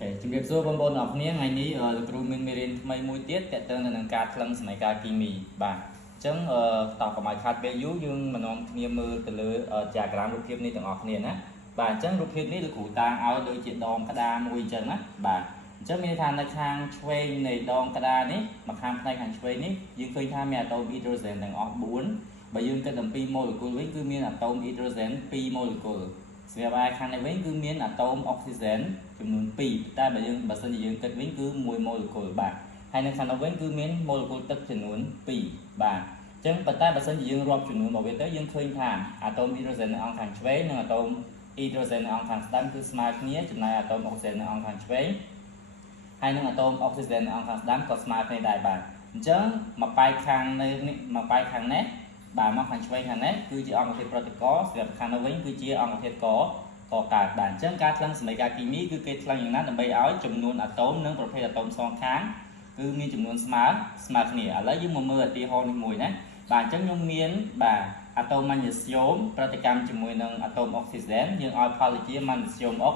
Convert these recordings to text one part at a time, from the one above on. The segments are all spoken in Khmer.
ជំរាបសួរបងប្អូនអរគ្នាថ្ងៃនេះលោកគ្រូមានមេរៀនថ្មីមួយទៀតតើតើនឹងការថ្លឹងសម័យកាលគីមីបាទអញ្ចឹងតោះកុំឲ្យខាត់ពេលយូរយើងមកនាំគ្នាមើលទៅលើdiagram រូបភាពនេះទាំងអស់គ្នាណាបាទអញ្ចឹងរូបភាពនេះលោកគ្រូតាំងឲ្យដូចជាដងក្តារមួយអញ្ចឹងណាបាទអញ្ចឹងមានន័យថានៅខាងឆ្វេងនៃដងក្តារនេះមកខាងផ្នែកខាងឆ្វេងនេះយើងឃើញថាមានអាតូម hydrogen ទាំងអស់4បើយើងគិតអំពី molecule វិញគឺមានអាតូម hydrogen 2 molecule សម្រាប់ឯខាងនេះវិញគឺមានអាតូមអុកស៊ីហ្សែនចំនួន2តែបើសិនជាយើងគិតវិញគឺ1 molecule បាទហើយនៅខាងនោះវិញគឺមាន molecule ទឹកចំនួន2បាទអញ្ចឹងប៉ុន្តែបើសិនជាយើងរាប់ចំនួនមកវាទៅយើងឃើញថាអាតូម hydrogen នៅអង្គខាងឆ្វេងនិងអាតូម hydrogen នៅអង្គខាងស្ដាំគឺស្មើគ្នាចំណែកអាតូមអុកស៊ីហ្សែននៅអង្គខាងឆ្វេងហើយនឹងអាតូមអុកស៊ីហ្សែននៅអង្គខាងស្ដាំក៏ស្មើគ្នាដែរបាទអញ្ចឹងមកបែកខាងនេះមកបែកខាងនេះបាទមកខាងឆ្វេងខាងនេះគឺជាអង្គធាតុប្រតិករសម្រាប់ខាងនោះវិញគឺជាអង្គធាតុកកើតបាទអញ្ចឹងការថ្លឹងសម័យកាលគីមីគឺគេថ្លឹងយ៉ាងណាដើម្បីឲ្យចំនួនអាតូមនិងប្រភេទអាតូមសងខាងគឺមានចំនួនស្មើគ្នាឥឡូវយើងមកមើលឧទាហរណ៍នេះមួយណាបាទអញ្ចឹងខ្ញុំមានបាទអាតូមម៉ាញ៉េស្យូមប្រតិកម្មជាមួយនឹងអាតូមអុកស៊ីហ្សែនយើងឲ្យផលជាម៉ាញ៉េស្យូមអុ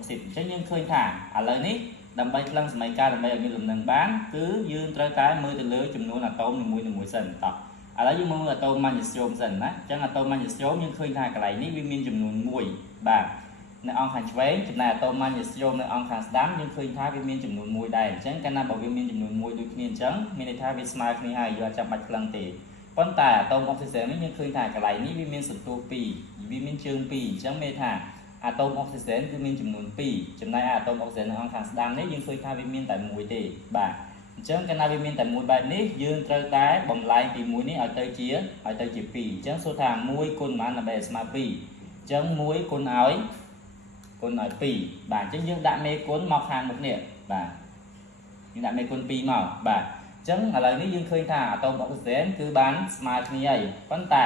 កស៊ីតអញ្ចឹងយើងឃើញថាឥឡូវនេះដើម្បីថ្លឹងសម័យកាលដើម្បីឲ្យមានលំនឹងបានគឺយើងត្រូវតែមើលទៅលើចំនួនអាតូមនីមួយៗសិនតោះឥឡូវយើងមើលអាតូមម៉ាញ៉េស្យូមសិនណាអញ្ចឹងអាតូមម៉ាញ៉េស្យូមយើងឃើញថាកន្លែងនេះវាមានចំនួន1បាទនៅអង្គខាងឆ្វេងចំណែកអាតូមម៉ាញ៉េស្យូមនៅអង្គខាងស្ដាំយើងឃើញថាវាមានចំនួន1ដែរអញ្ចឹងកាលណាបើវាមានចំនួន1ដូចគ្នាអញ្ចឹងមានន័យថាវាស្មើគ្នាហើយយើងអត់ចាំបាច់ថ្លឹងទេប៉ុន្តែអាតូមអុកស៊ីហ្សែននេះយើងឃើញថាកន្លែងនេះវាមានសន្ទុះ2វាមានជើង2អញ្ចឹងមានន័យថាអាតូមអុកស៊ីហ្សែនគឺមានចំនួន2ចំណែកអាតូមអុកស៊ីហ្សែននៅអង្គខាងស្ដាំនេះយើងឃើញថាវាមានតែ1ទេបាទអញ្ចឹងកាលណាវាមានតែ1បែបនេះយើងត្រូវតែបំលែងពី1នេះឲ្យទៅជា2អញ្ចឹងសួរថា1គុណប៉ុន្មានដើម្បីឲ្យស្មើ2អញ្ចឹង1គុណឲ្យ2បាទអញ្ចឹងយើងដាក់មេគុណមកខាងមុខនេះបាទយើងដាក់មេគុណ2មកបាទអញ្ចឹងឥឡូវនេះយើងឃើញថាអាតូមអុកស៊ីហ្សែនគឺបានស្មើគ្នាហើយប៉ុន្តែ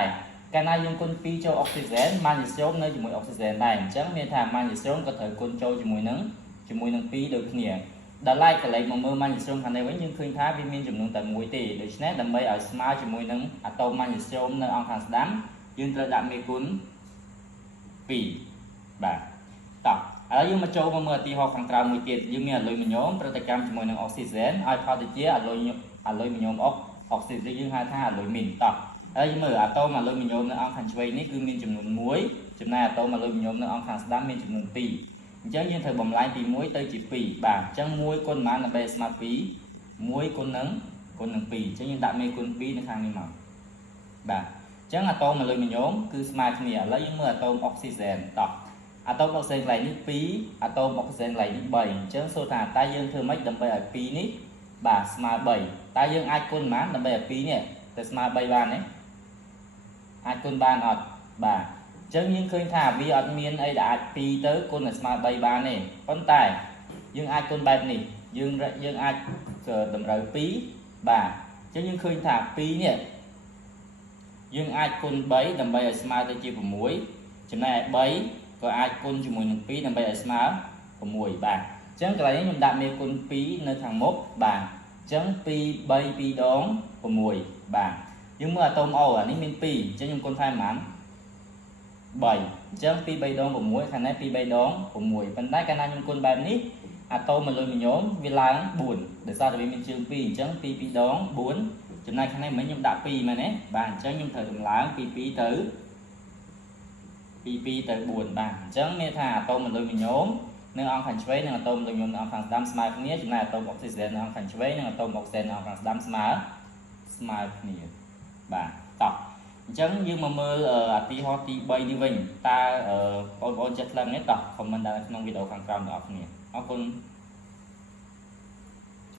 កាលណាយើងគុណ2ចូលអុកស៊ីហ្សែនម៉ាញ៉េស្យូមនៅជាមួយអុកស៊ីហ្សែនដែរអញ្ចឹងមានថាម៉ាញ៉េស្យូមក៏ត្រូវគុណចូលជាមួយនឹង2ដូចគ្នាដល់ឡែកកន្លែងមកមើលម៉ាញ៉េស្យូមខាងនេះវិញយើងឃើញថាវាមានចំនួនតែ1ទេដូច្នេះដើម្បីឲ្យស្មើជាមួយនឹងអាតូមម៉ាញ៉េស្យូមនៅអង្គខាងស្ដាំយើងត្រូវដាក់មេគុណ2បាទតោះឥឡូវយើងមកចូលមកមើលឧទាហរណ៍ខាងក្រោមមួយទៀតយើងមានអាលុយមីញ៉ូមប្រតិកម្មជាមួយនឹងអុកស៊ីហ្សែនឲ្យផលទៅជាអាលុយមីញ៉ូមអុកស៊ីហ្សែនយើងហៅថាអាលុយមីនតោះហើយយើងមើលអាតូមអាលុយមីញ៉ូមនៅអង្គខាងឆ្វេងនេះគឺមានចំនួន1ចំណែកអាតូមអាលុយមីញ៉ូមនៅអង្គខាងស្ដាំមានចំនួន2អញ្ចឹងយើងត្រូវបំលែងពី1ទៅជា2បាទអញ្ចឹង1គុណប៉ុន្មានដើម្បីស្មើ2 1គុណនឹង2អញ្ចឹងយើងដាក់មេគុណ2នៅខាងនេះមកបាទអញ្ចឹងអាតូមអាលុយមីញ៉ូមគឺស្មើគ្នាឥឡូវយើងមើលអាតូមអុកស៊ីហ្សែនតោះអាតូមអុកស៊ីហ្សែនកន្លែងនេះ2អាតូមអុកស៊ីហ្សែនកន្លែងនេះ3អញ្ចឹងសួរថាតើយើងធ្វើម៉េចដើម្បីឲ្យ2នេះបាទស្មើ3តើយើងអាចគុណប៉ុន្មានដើម្បីឲ្យ2នេះទៅស្មើ3បានទេអាចគុណបានអត់បាទអញ្ចឹងយើងឃើញថាវាអត់មានអីដែលអាច2ទៅគុណឲ្យស្មើ3បានទេប៉ុន្តែយើងអាចគុណបែបនេះយើងអាចតម្រូវ2បាទអញ្ចឹងយើងឃើញថា2នេះយើងអាចគុណ3ដើម្បីឲ្យស្មើទៅជា6ចំណែកឯ3ក៏អាចគុណជាមួយនឹង2ដើម្បីឲ្យស្មើ6បាទអញ្ចឹងកន្លែងនេះខ្ញុំដាក់មេគុណ2នៅខាងមុខបាទអញ្ចឹង2 3 2ដង6បាទយើងមើលអាតូមអូអានេះមាន2អញ្ចឹងខ្ញុំគុណថែមប៉ុន្មាន3អញ្ចឹង2 3ដង6ខាងនេះ2 3ដង6ប៉ុន្តែកាលណាខ្ញុំគុណបែបនេះអាតូមអាលុយមីញ៉ូមវាឡើង4ដោយសារតែវាមានជើង2អញ្ចឹង2 2ដង4ចំណែកខាងនេះមិញខ្ញុំដាក់2មែនទេបាទអញ្ចឹងខ្ញុំត្រូវតម្លើងពី2ទៅ4បាទអញ្ចឹងមានថាអាតូមអាលុយមីញ៉ូមនៅអង្គខាងឆ្វេងនិងអាតូមអាលុយមីញ៉ូមនៅអង្គខាងស្ដាំស្មើគ្នាចំណែកអាតូមអុកស៊ីហ្សែននៅអង្គខាងឆ្វេងនិងអាតូមអុកស៊ីហ្សែននៅអង្គខាងស្ដាំស្មើគ្នាបាទតោះអញ្ចឹងយើងមកមើលឧទាហរណ៍ទី3នេះវិញតើបងប្អូនចេះថ្លឹងទេតោះខមមិនដល់ក្នុងវីដេអូខាងក្រោមបងប្អូនអរគុណ